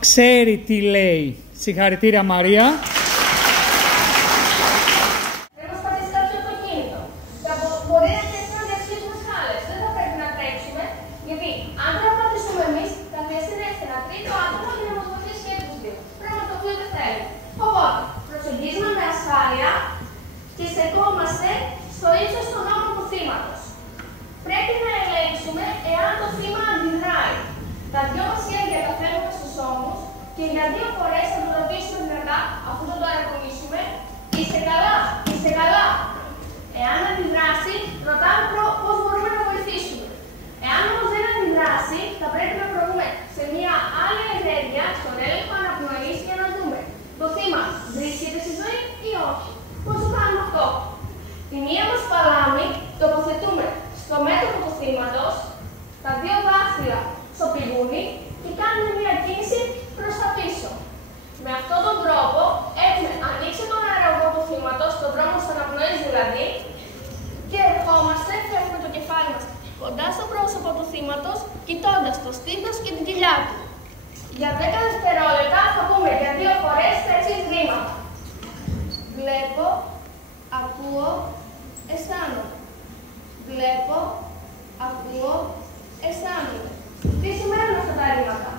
Ξέρει τι λέει. Συγχαρητήρια, Μαρία. Πρέπει να σπατήσει κάποιο αυτοκίνητο. Μπορεί να χρειαστεί να διασχίσουμε σκάλες. Δεν θα πρέπει να τρέξουμε, γιατί αν δεν πατήσουμε εμείς, θα χρειαστεί να έρθει ένα τρίτο άτομο για να μας βοηθήσει και τους δύο. Πράγμα το οποίο δεν θέλει. Οπότε, προσεγγίζουμε με ασφάλεια και στεκόμαστε στο ύψος των ώμων του θύματος. Πρέπει να ελέγξουμε εάν το θύμα αντιδράει. Τα δυο μας χέρια τα φέρνουμε στους ώμους και για 2 φορές θα το ρωτήσουμε δυνατά, αφού το αεροκομίσουμε, είστε καλά, είστε καλά. Εάν αντιδράσει, ρωτάμε πώς μπορούμε να βοηθήσουμε. Εάν όμως δεν αντιδράσει, θα πρέπει να προβούμε σε μια άλλη ενέργεια, στον έλεγχο αναπνοής, για να δούμε το θύμα βρίσκεται στη ζωή ή όχι. Πώς το κάνουμε αυτό? Τη μία μας παλάμη τοποθετούμε στο μέτωπο του θύματος, τα 2 δάχτυλα στο πηγούνι και κάνουμε μια κίνηση προς τα πίσω. Με αυτόν τον τρόπο έχουμε ανοίξει τον αερογό του θύματος, τον δρόμο της αναπνοής δηλαδή, και ερχόμαστε και έχουμε το κεφάλι μας κοντά στο πρόσωπο του θύματος, κοιτώντας το στήθος και την κοιλιά του. Για 10 δευτερόλεπτα θα πούμε για 2 φορές τα εξής βήματα. Βλέπω, ακούω, αισθάνομαι. Βλέπω, ακούω, αισθάνομαι. Τι σημαίνουν αυτά τα ρήματα?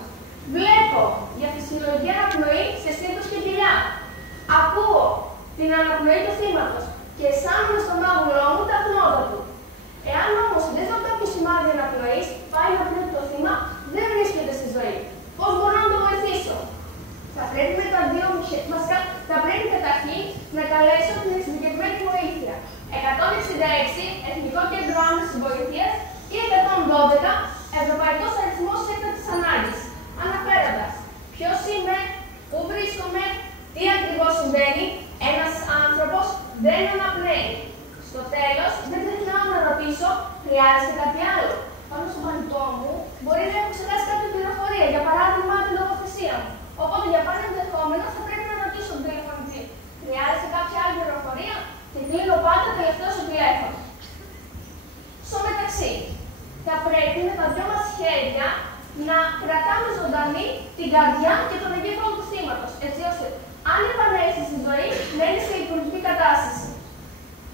Βλέπω για φυσιολογική αναπνοή σε στήθος και κοιλιά. Ακούω την αναπνοή του θύματος και αισθάνομαι στον μάγουλό μου τα χνόδα του. Εάν όμως δεν δω κάποιο σημάδι αναπνοής, πάει να πει ότι το θύμα δεν βρίσκεται στη ζωή. Πώς μπορώ να το βοηθήσω? Θα πρέπει με τα 2 βασικά, θα πρέπει καταρχήν να καλέσω την εξειδικευμένη βοήθεια. 166 Εθνικό Κέντρο Άμεσης Βοήθειας ή 112 Ευρωπαϊκός Αριθμός Έκτακτης Ανάγκης. Αναφέροντας ποιος είμαι, πού βρίσκομαι, τι ακριβώς συμβαίνει, ένας άνθρωπος δεν αναπνέει. Στο τέλος, δεν ξεχνάω να ρωτήσω, χρειάζεται κάτι άλλο? Πάνω στο μανιτό μου μπορεί να έχω ξεχάσει κάποια πληροφορία, για παράδειγμα την τοποθεσία μου. Οπότε για πάνω ενδεχόμενο θα πρέπει να ρωτήσω τον τηλεφωνητή. Χρειάζεται κάποια άλλη πληροφορία? Και κλείνω πάντα τελευταίο στο τηλέφωνο. Στο μεταξύ, θα πρέπει με τα 2 μας χέρια να κρατάμε ζωντανή την καρδιά και τον εγκέφαλο του θύματος, έτσι ώστε αν επανέλθει στη ζωή να είναι σε λειτουργική κατάσταση.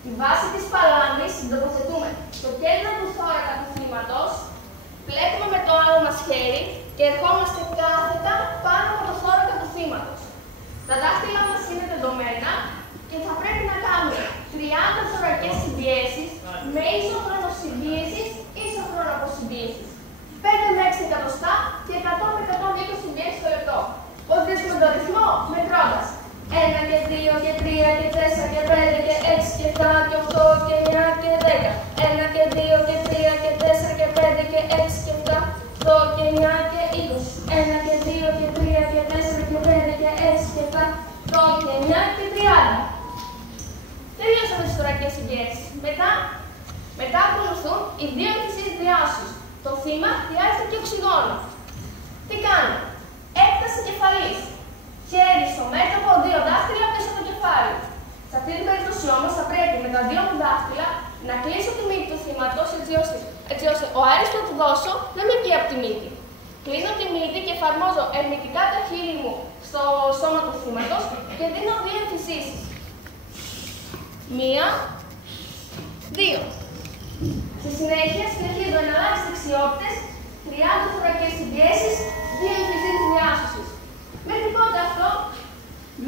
Τη βάση της παλάμης την τοποθετούμε στο κέντρο του θώρακα του θύματος, πλέκουμε με το άλλο μας χέρι και ερχόμαστε κάθετα πάνω από το θώρακα του θύματος. Τα δάχτυλα μας είναι τεντωμένα και θα πρέπει να κάνουμε 30 θωρακές συμπιέσεις με ίσο χρόνο συμπίεσης, ίσο χρόνο αποσυμπίεσης. 5 με 6 εκατοστά και 100 με 120 συμπιέσεις το λεπτό. Πώς βρίσκουμε τον ρυθμό? Μετρώντας 1 και 2 και 3 και 4 και 5 και 6 και 7 και 8 και 9 και 10. 1 και 2 και 3 και 4 και 5 και 6 και 7, 8 και 9 και 20. 1 και 2 και 3 και 4 και 5 και 6 και 7, 8 και 9 και 30. Τελείωσαμε τις θωρακές συμπιέσεις. Μετά ακολουθούν οι 2 ευθυσίες διάσους. Το θύμα χρειάζεται και οξυγόνο. Τι κάνω? Έκταση κεφαλής. Χέρι στο μέτωπο, 2 δάχτυλα πίσω από το κεφάλι. Σε αυτή την περίπτωση όμως θα πρέπει με τα 2 μου δάχτυλα να κλείσω τη μύτη του θύματος έτσι ώστε ο αέρας που θα του δώσω να μην βγει από τη μύτη. Κλείνω τη μύτη και εφαρμόζω ερμητικά το χείλη μου στο σώμα του θύματος και δίνω 2 εμφυσίσεις. 1, 2. Στη συνέχεια συνεχίζω να αλλάξει δεξιότητες, 30 θωρακές συμπιέσεις, 2 εμφυσίσεις διάσωσης. Μέχρι πότε αυτό?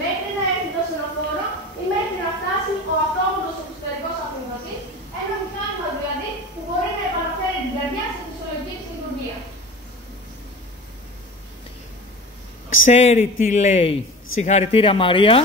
Μέχρι να έρθει το ασθενοφόρο ή μέχρι να φτάσει ο αυτόματος εξωτερικός απεινωτής, ένα μηχάνημα δηλαδή που μπορεί να επαναφέρει την καρδιά στη φυσιολογική της λειτουργία. Ξέρει τι λέει. Συγχαρητήρια, Μαρία.